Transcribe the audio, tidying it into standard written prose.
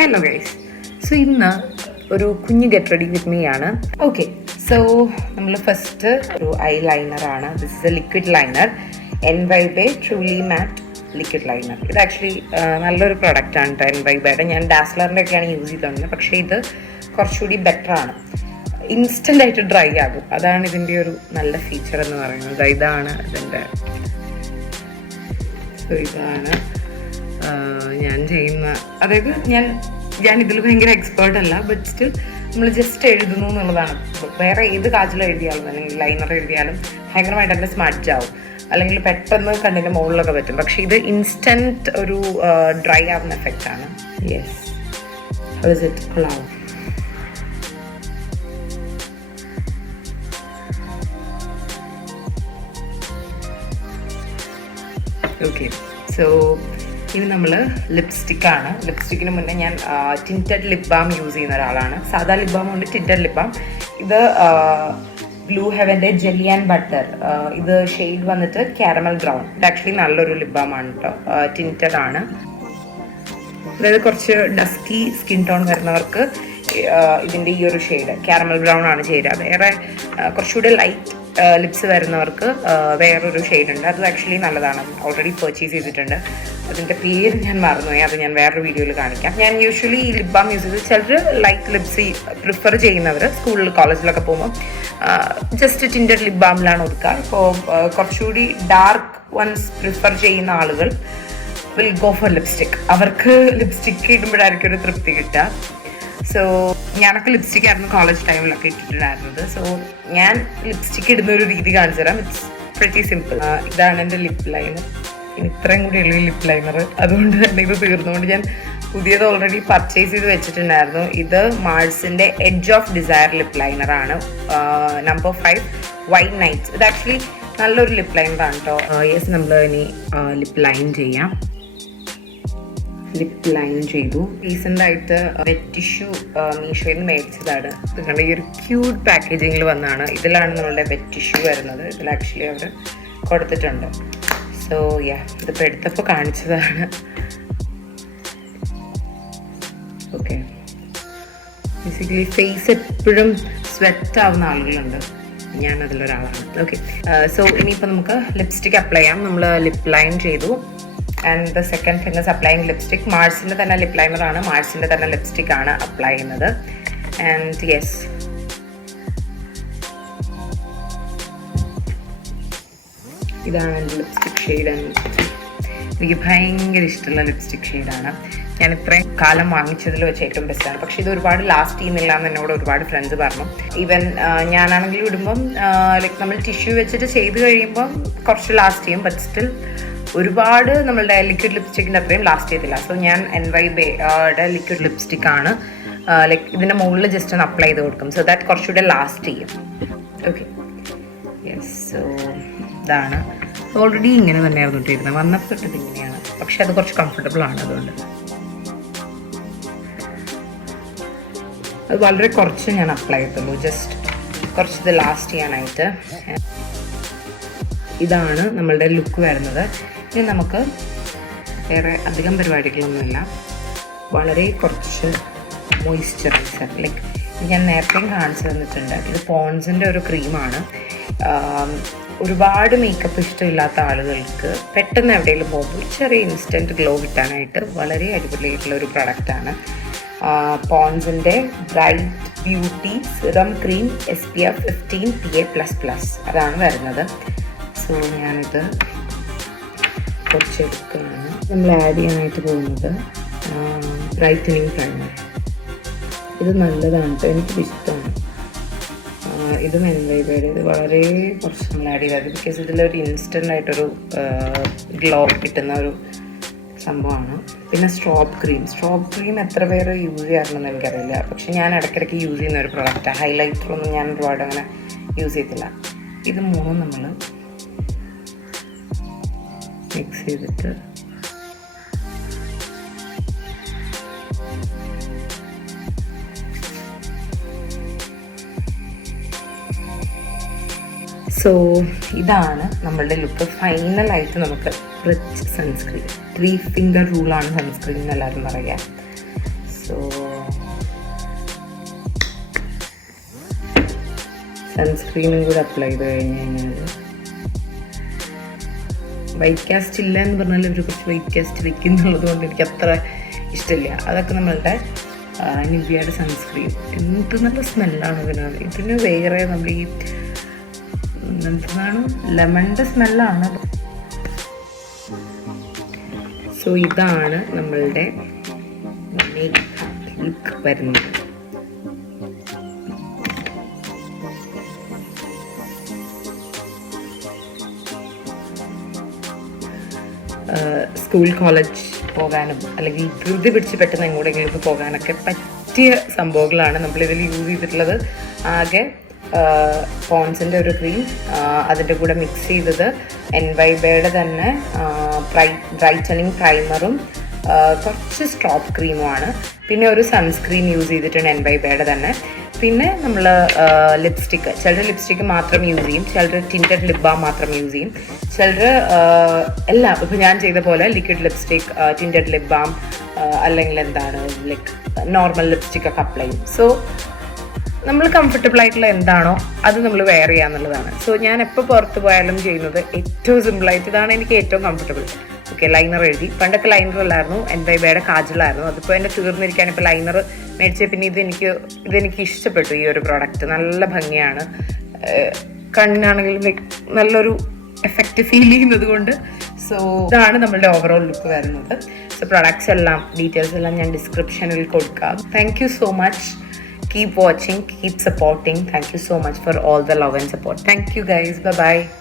Hello guys. So ഇന്ന് ഒരു കുഞ്ഞ് ഗെറ്റ് റെഡി വിത്ത് മീ ആണ്. ഓക്കെ, സോ നമ്മൾ ഫസ്റ്റ് ഒരു ഐ ലൈനറാണ്. This is a liquid liner, NYBay truly matte liquid liner. ഇത് ആക്ച്വലി നല്ലൊരു പ്രൊഡക്റ്റാണ് കേട്ടോ. NYBayയുടെ ഞാൻ ഡാസ്ലറിൻ്റെ ഒക്കെയാണ് യൂസ് ചെയ്തിട്ടുള്ളത്. പക്ഷേ ഇത് കുറച്ചുകൂടി ബെറ്റർ ആണ്. ഇൻസ്റ്റൻ്റ് ആയിട്ട് ഡ്രൈ ആകും. അതാണ് ഇതിൻ്റെ ഒരു നല്ല ഫീച്ചർ എന്ന് പറയുന്നത്. ഇതാണ് ഇതിൻ്റെ, ഇതാണ് ഞാൻ ചെയ്യുന്ന, അതായത് ഞാൻ ഇതിൽ ഭയങ്കര എക്സ്പേർട്ട് അല്ല, ബട്ട് സ്റ്റിൽ നമ്മൾ ജസ്റ്റ് എഴുതുന്നു എന്നുള്ളതാണ്. വേറെ ഏത് കാജൽ എഴുതിയാലും അല്ലെങ്കിൽ ലൈനർ എഴുതിയാലും ഭയങ്കരമായിട്ട് തന്നെ സ്മഡ്ജ് ആവും, അല്ലെങ്കിൽ പെട്ടെന്ന് കണ്ണിൻ്റെ മുകളിലൊക്കെ പറ്റും. പക്ഷേ ഇത് ഇൻസ്റ്റൻറ്റ് ഒരു ഡ്രൈ ആവുന്ന എഫക്റ്റാണ്. Yes, how is it? കൊള്ളാവും. ഓക്കെ, സോ ഇനി നമ്മൾ ലിപ്സ്റ്റിക്കാണ്. ലിപ്സ്റ്റിക്കിന് മുന്നേ ഞാൻ ടിൻറ്റഡ് ലിപ് ബാം യൂസ് ചെയ്യുന്ന ഒരാളാണ്. സാധാ ലിപ് ബാം ഉണ്ട്, ടിൻറ്റഡ് ലിപ് ബാം. ഇത് ബ്ലൂ ഹെവൻ്റെ ജെല്ലി ആൻഡ് ബട്ടർ. ഇത് ഷെയ്ഡ് വന്നിട്ട് കാരമൽ ബ്രൗൺ. ഇത് ആക്ച്വലി നല്ലൊരു ലിപ് ബാം ആണ് കേട്ടോ. ടിൻറ്റഡ് ആണ്. അതായത് കുറച്ച് ഡസ്കി സ്കിൻ ടോൺ വരുന്നവർക്ക് ഇതിൻ്റെ ഈ ഒരു ഷെയ്ഡ് കാരമൽ ബ്രൗൺ ആണ് ചേരുക. വേറെ കുറച്ചുകൂടി ലൈറ്റ് ലിപ്സ് വരുന്നവർക്ക് വേറൊരു ഷെയ്ഡ് ഉണ്ട്. അത് ആക്ച്വലി നല്ലതാണ്. ഓൾറെഡി പർച്ചേസ് ചെയ്തിട്ടുണ്ട്. അതിൻ്റെ പേര് ഞാൻ മറന്നുപോയി, അത് ഞാൻ വേറൊരു വീഡിയോയിൽ കാണിക്കാം. ഞാൻ യൂഷ്വലി ഈ ലിപ് ബാം യൂസ് ചെയ്ത്, ചിലർ ലൈറ്റ് ലിപ്സ് പ്രിഫർ ചെയ്യുന്നവർ സ്കൂളിൽ കോളേജിലൊക്കെ പോകുമ്പോൾ ജസ്റ്റ് ടിൻറ്റഡ് ലിപ് ബാമിലാണ് ഒതുക്കുക. ഇപ്പോൾ കുറച്ചുകൂടി ഡാർക്ക് വൺസ് പ്രിഫർ ചെയ്യുന്ന ആളുകൾ വിൽ ഗോ ഫോർ ലിപ്സ്റ്റിക്. അവർക്ക് ലിപ്സ്റ്റിക്ക് ഇടുമ്പോഴായിരിക്കും ഒരു തൃപ്തി കിട്ടുക. സോ ഞാനൊക്കെ ലിപ്സ്റ്റിക് ആയിരുന്നു കോളേജ് ടൈമിലൊക്കെ ഇട്ടിട്ടുണ്ടായിരുന്നത്. സോ ഞാൻ ലിപ്സ്റ്റിക്ക് ഇടുന്ന ഒരു രീതി കാണിച്ചു തരാം. It's pretty simple. ഇതാണ് എൻ്റെ ലിപ് ലൈനർ. ഇത്രയും കൂടി ഉള്ളൂ ലിപ് ലൈനർ. അതുകൊണ്ട് തന്നെ ഇത് തീർന്നുകൊണ്ട് ഞാൻ പുതിയത് ഓൾറെഡി പർച്ചേസ് ചെയ്ത് വെച്ചിട്ടുണ്ടായിരുന്നു. ഇത് മാൾസിൻ്റെ എഡ്ജ് ഓഫ് ഡിസയർ ലിപ് ലൈനറാണ്, നമ്പർ 5 വൈറ്റ് നൈറ്റ്സ്. ഇത് ആക്ച്വലി നല്ലൊരു ലിപ് ലൈനറാണ് കേട്ടോ. യെസ്, നമ്മൾ ഇനി ലിപ് ലൈൻ ചെയ്യാം. ലിപ് ലൈൻ ചെയ്തു. റീസെൻ്റായിട്ട് വെറ്റ് ടിഷ്യൂ മീഷോയിൽ നിന്ന് മേടിച്ചതാണ്. നിങ്ങളുടെ ഈ ഒരു ക്യൂട്ട് പാക്കേജിങ്ങിൽ വന്നതാണ്. ഇതിലാണ് നമ്മളുടെ വെറ്റ് ടിഷ്യൂ വരുന്നത്. ഇതിൽ ആക്ച്വലി അവർ കൊടുത്തിട്ടുണ്ട്. സോ ഇതിപ്പോൾ എടുത്തപ്പോൾ കാണിച്ചതാണ്. ഓക്കെ, ബേസിക്കലി ഫേസ് എപ്പോഴും സ്വെറ്റ് ആവുന്ന ആളുകളുണ്ട്. ഞാൻ അതിലൊരാളാണ്. ഓക്കെ, സോ ഇനിയിപ്പോൾ നമുക്ക് ലിപ്സ്റ്റിക് അപ്ലൈ ചെയ്യാം. നമ്മൾ ലിപ് ലൈൻ ചെയ്തു. And the second thing is applying lipstick. മാർസിൻ്റെ തന്നെ ലിപ് ലൈനറാണ്, മാർസിൻ്റെ തന്നെ ലിപ്സ്റ്റിക് ആണ് അപ്ലൈ ചെയ്യുന്നത്. ആൻഡ് യെസ്, ഇതാണ് എൻ്റെ ലിപ്സ്റ്റിക് ഷെയ്ഡ്. എനിക്ക് ഭയങ്കര ഇഷ്ടമുള്ള ലിപ്സ്റ്റിക് ഷെയ്ഡാണ്. ഞാൻ ഇത്രയും കാലം വാങ്ങിച്ചതിൽ വെച്ച് ഏറ്റവും ബെസ്റ്റാണ്. പക്ഷേ ഇത് ഒരുപാട് ലാസ്റ്റ് ചെയ്യുന്നില്ല എന്ന് എന്നോട് ഒരുപാട് ഫ്രണ്ട്സ് പറഞ്ഞു. ഈവൻ ഞാനാണെങ്കിലും ഇടുമ്പം ലൈക്ക് നമ്മൾ ടിഷ്യൂ വെച്ചിട്ട് ചെയ്ത് കഴിയുമ്പം കുറച്ച് ലാസ്റ്റ് ചെയ്യും, ബട്ട് സ്റ്റിൽ ഒരുപാട് നമ്മളുടെ ലിക്വിഡ് ലിപ്സ്റ്റിക്കിൻ്റെ അത്രയും ലാസ്റ്റ് ചെയ്തില്ല. സോ ഞാൻ NYBayയുടെ ലിക്വിഡ് ലിപ്സ്റ്റിക്കാണ്. ലൈക്ക് ഇതിൻ്റെ മുകളിൽ ജസ്റ്റ് ഒന്ന് അപ്ലൈ ചെയ്ത് കൊടുക്കും. സോ ദാറ്റ് കുറച്ചുകൂടെ ലാസ്റ്റ് ചെയ്യും. Okay, yes. സോ ഇതാണ്. ഓൾറെഡി ഇങ്ങനെ തന്നെയായിരുന്നു ഇട്ടിരുന്നത്. വന്നപ്പോൾ ഇട്ടത് ഇങ്ങനെയാണ്, പക്ഷെ അത് കുറച്ച് കംഫർട്ടബിൾ ആണ്. അതുകൊണ്ട് അത് വളരെ കുറച്ച് ഞാൻ അപ്ലൈ ചെയ്തുള്ളൂ, ജസ്റ്റ് കുറച്ചത് ലാസ്റ്റ് ചെയ്യാനായിട്ട്. ഇതാണ് നമ്മളുടെ ലുക്ക് വരുന്നത്. ഇനി നമുക്ക് വേറെ അധികം പരിപാടികളൊന്നുമില്ല. വളരെ കുറച്ച് മോയ്സ്ചറൈസർ, ലൈക്ക് ഞാൻ നേരത്തെയും കാണിച്ചു തന്നിട്ടുണ്ട്. ഇത് പോൺസിൻ്റെ ഒരു ക്രീമാണ്. ഒരുപാട് മേക്കപ്പ് ഇഷ്ടമില്ലാത്ത ആളുകൾക്ക് പെട്ടെന്ന് എവിടെയെങ്കിലും പോകുമ്പോൾ ചെറിയ ഇൻസ്റ്റൻറ്റ് ഗ്ലോ കിട്ടാനായിട്ട് വളരെ അടിപൊളിയായിട്ടുള്ള ഒരു പ്രൊഡക്റ്റാണ്. പോൺസിൻ്റെ bright beauty serum cream SPF 15 PA++. അതാണ് വരുന്നത്. സോ ഞാനിത് കുറച്ചെടുക്കുകയാണ്. നമ്മൾ ആഡ് ചെയ്യാനായിട്ട് പോകുന്നത് ബ്രൈറ്റനിങ് പ്രൈമർ. ഇത് നല്ലതാണ് കേട്ടോ, എനിക്കിത് ഇഷ്ടമാണ്. ഇതും NYBayയുടെ. ഇത് വളരെ കുറച്ച് നമ്മൾ ആഡ് ചെയ്തത്, ബിക്കോസ് ഇതിലൊരു ഇൻസ്റ്റൻ്റ് ആയിട്ടൊരു ഗ്ലോ കിട്ടുന്ന ഒരു സംഭവമാണ്. പിന്നെ സ്ട്രോബ് ക്രീം എത്ര പേര് യൂസ് ചെയ്യാറുണ്ടെന്ന് എനിക്കറിയില്ല, പക്ഷെ ഞാൻ ഇടയ്ക്കിടയ്ക്ക് യൂസ് ചെയ്യുന്ന ഒരു പ്രൊഡക്റ്റാണ്. ഹൈലൈറ്ററൊന്നും ഞാൻ ഒരുപാട് അങ്ങനെ യൂസ് ചെയ്തില്ല. ഇത് മൂന്നും നമ്മൾ മിക്സ് ചെയ്തിട്ട് സോ ഇതാണ് നമ്മളുടെ ലുക്ക്. ഫൈനലായിട്ട് നമുക്ക് റിച്ച് സൺസ്ക്രീൻ, 3 ഫിംഗർ റൂളാണ് സൺസ്ക്രീൻ എന്ന് എല്ലാവരും പറയാം. സോ സോ സൺസ്ക്രീനും കൂടെ അപ്ലൈ ചെയ്ത് കഴിഞ്ഞ് കഴിഞ്ഞാൽ വൈറ്റ് കാസ്റ്റ് ഇല്ല എന്ന് പറഞ്ഞാൽ ഒരു കുറച്ച് വൈറ്റ് കാസ്റ്റ് വെക്കുന്നുള്ളത് കൊണ്ട് എനിക്ക് അത്ര ഇഷ്ടമില്ല. അതൊക്കെ നമ്മളുടെ നിവ്യയുടെ സൺസ്ക്രീൻ എന്ത് നല്ല സ്മെല്ലാണ് ഇതിന് വേറെ നമ്മൾ ഈ എന്താണ് ലെമണിൻ്റെ സ്മെല്ലാണ്. സോ ഇതാണ് നമ്മളുടെ ലുക്ക് വരുന്നത്. സ്കൂൾ കോളേജ് പോകാനും അല്ലെങ്കിൽ ധൃതി പിടിച്ച് പെട്ടെന്ന് എങ്ങോട്ടെങ്കിലും പോകാനൊക്കെ പറ്റിയ സംഭവങ്ങളാണ് നമ്മളിതിൽ യൂസ് ചെയ്തിട്ടുള്ളത്. ആകെ പോൺസിൻ്റെ ഒരു ക്രീം, അതിൻ്റെ കൂടെ മിക്സ് ചെയ്തത് എൻവൈബയുടെ തന്നെ ബ്രൈറ്റനിങ് പ്രൈമറും കുറച്ച് സ്ട്രോപ്പ് ക്രീമുമാണ്. പിന്നെ ഒരു സൺസ്ക്രീൻ യൂസ് ചെയ്തിട്ടുണ്ട് എൻവൈബയുടെ തന്നെ. പിന്നെ നമ്മൾ ലിപ്സ്റ്റിക്ക്, ചിലർ ലിപ്സ്റ്റിക്ക് മാത്രം യൂസ് ചെയ്യും, ചിലർ ടിൻറ്റഡ് ലിപ് ബാം മാത്രം യൂസ് ചെയ്യും, ചിലർ എല്ലാം ഇപ്പോൾ ഞാൻ ചെയ്ത പോലെ liquid lipstick, tinted lip balm അല്ലെങ്കിൽ എന്താണ് ലൈക്ക് നോർമൽ ലിപ്സ്റ്റിക്കൊക്കെ അപ്ലൈ ചെയ്യും. സോ നമ്മൾ കംഫർട്ടബിൾ ആയിട്ടുള്ള എന്താണോ അത് നമ്മൾ വെയർ ചെയ്യാന്നുള്ളതാണ്. സോ ഞാൻ എപ്പോൾ പുറത്ത് പോയാലും ചെയ്യുന്നത് ഏറ്റവും സിമ്പിളായിട്ട് ഇതാണ് എനിക്ക് ഏറ്റവും കംഫർട്ടബിൾ. ഓക്കെ, ലൈനർ എഴുതി. പണ്ടൊക്കെ ലൈനർ അല്ലായിരുന്നു, എൻവൈബയുടെ കാജലായിരുന്നു. അതിപ്പോൾ എൻ്റെ തീർന്നിരിക്കുകയാണ്. ഇപ്പോൾ ലൈനർ മേടിച്ച പിന്നെ ഇതെനിക്ക് ഇഷ്ടപ്പെട്ടു. ഈ ഒരു പ്രോഡക്റ്റ് നല്ല ഭംഗിയാണ്, കണ്ണിനാണെങ്കിലും നല്ലൊരു എഫക്റ്റ് ഫീൽ ചെയ്യുന്നത് കൊണ്ട്. സോ ഇതാണ് നമ്മളുടെ ഓവറോൾ ലുക്ക് വരുന്നത്. സോ പ്രൊഡക്ട്സ് എല്ലാം ഡീറ്റെയിൽസ് എല്ലാം ഞാൻ ഡിസ്ക്രിപ്ഷനിൽ കൊടുക്കാം. Thank you so much. Keep watching, keep supporting. Thank you so much for all the love and support. Thank you guys. Bye bye.